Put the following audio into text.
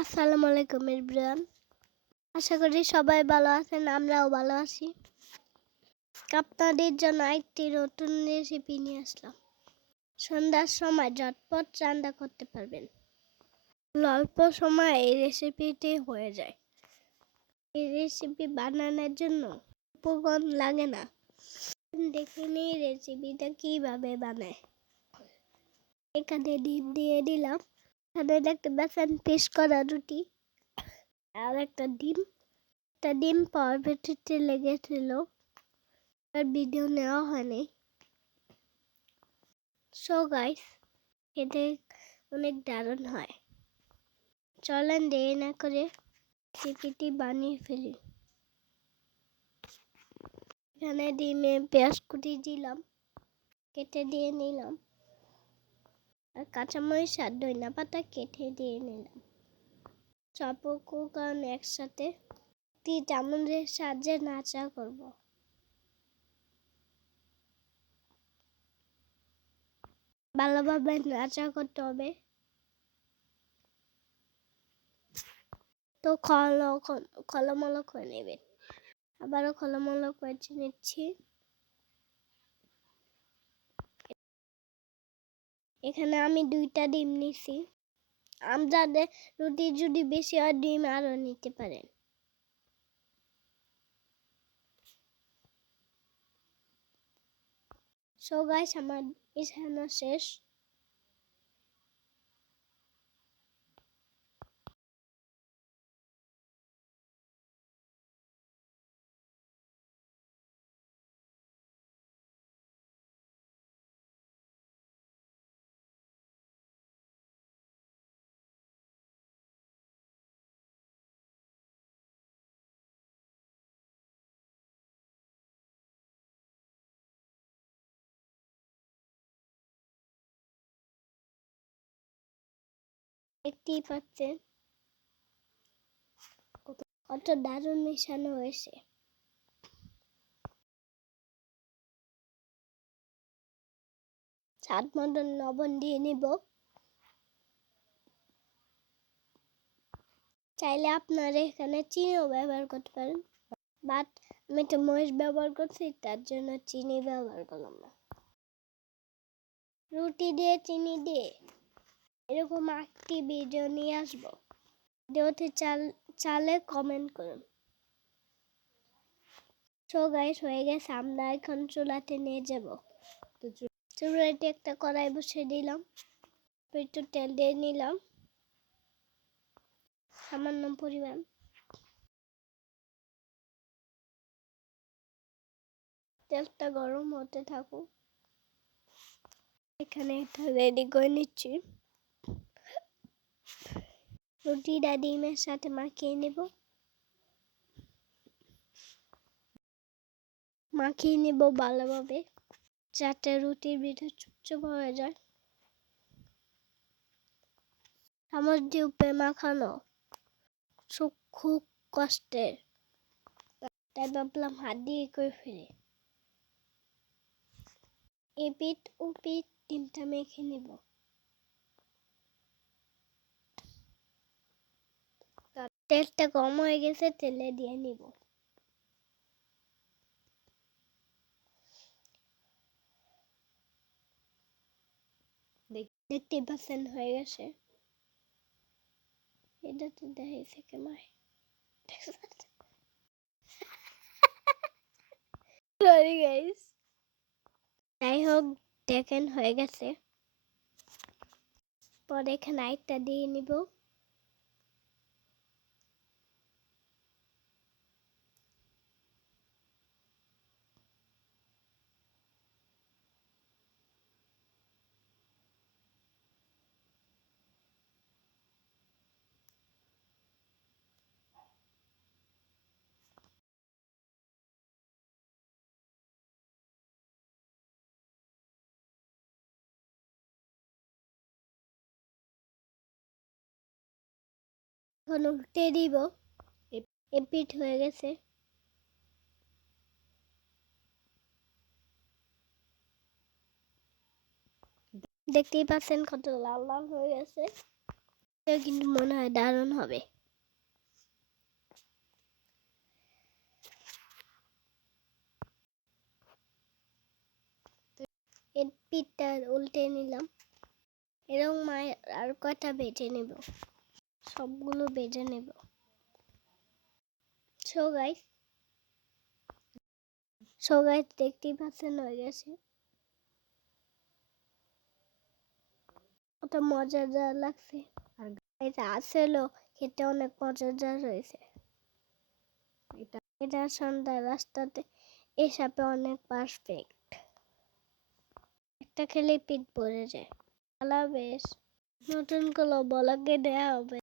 আসসালামু আলাইকুম এভরিওয়ান। আশা করি সবাই ভালো আছেন, আমরাও ভালো আছি। আপনাদের জন্য একটি নতুন রেসিপি নিয়ে আসলাম। সন্ধ্যার সময় ঝটপট রান্না করতে পারবেন। অল্প সময়ে এই রেসিপিটি হয়ে যায়। এই রেসিপি বানানোর জন্য উপকরণ লাগে না। দেখে নিই রেসিপিটা কিভাবে বানায়। এখানে ডিম দিয়ে দিলাম। এখানে দেখতে পাচ্ছেন পিস করা রুটি আর একটা ডিম পাওয়ার ভিতরে লেগেছিল, আর ভিডিও নেওয়া হয়নি। সো গাইস, খেতে অনেক দারুণ হয়। চলেন দেরি না করে রেসিপিটি বানিয়ে ফেলি। এখানে ডিমে পেঁয়াজ কুচি দিলাম, কেটে দিয়ে নিলাম, আর কাঁচামরিচ আর ধনিয়া পাতা কেটে দিয়ে নিলাম। সব উপকরণ একসাথে চামচের সাহায্যে নাড়া করব। ভালোভাবে নাড়া করতে হবে। তো খলমল করে নেবেন। আবারও খলমল করে নিচ্ছি। এখানে আমি 2টা ডিম নিছি। আপনাদের রুটি যদি বেশি হয় ডিম আরও নিতে পারেন। সো গাইস, আমার মিশানো শেষ। দেখতেই পাচ্ছেন কত দারুণ মিশানো হয়েছে। স্বাদ মতন লবণ দিয়ে নিব। চাইলে আপনারা এখানে চিনিও ব্যবহার করতে পারেন, বাট আমি তো মরিচ ব্যবহার করছি, তার জন্য চিনি ব্যবহার করলাম না। রুটি দিয়ে চিনি দিয়ে এরকম একটি ভিডিও নিয়ে আসবো। ভিডিওতে চালে কমেন্ট করুন। সো গাইস, হয়ে গেছে। আমরা এখন চুলাতে নিয়ে যাব। চুলাতে একটা কড়াই বসিয়ে দিলাম, একটু তেল দিয়ে নিলাম সামান্য পরিমাণ। তেলটা গরম হতে থাকুক। এখানে একটা রেডি করে নিচ্ছি। রুটিটা ডিমের সাথে মাখিয়ে নেব। ভালোভাবে, যাতে রুটির ভিতরে চুপচুপ হয়ে যায়। চামচ দিয়ে উপরে মাখানো খুব কষ্টের, তাই ভাবলাম হাত দিয়ে করে ফেলি। এপিঠ ওপিঠ ডিমটা মেখে নেব। তেলটা কম হয়ে গেছে, তেলে দিয়ে নিব। দেখতে পাচ্ছেন হয়ে গেছে। এটা তো দেখাইছে কেমন। Sorry guys. যাই হোক, দেখেন হয়ে গেছে। পরে এখানে আরেকটা দিয়ে নিব। এখন উল্টে দিব। এপিঠ হয়ে গেছে। দেখতেই পাচ্ছেন কত লাল লাল হয়ে গেছে। এটা কিন্তু মনে হয় দারুণ হবে। এর পিঠটা উল্টে নিলাম। এরকম আর কয়টা বেজে নেব, সবগুলো বেজে নেব। সো গাইস দেখতেই পাচ্ছেন হয়ে গেছে। ওটা মজাদার লাগছে, আর এটা আসলে খেতে অনেক মজাদার হয়েছে। এটা সন্ধ্যা রাস্তাতে এসবে অনেক পারফেক্ট। একটা খেলে পেট ভরে যায়। আল্লাহ হাফেজ। নতুন কোনো ব্লগে দেয়া হবে।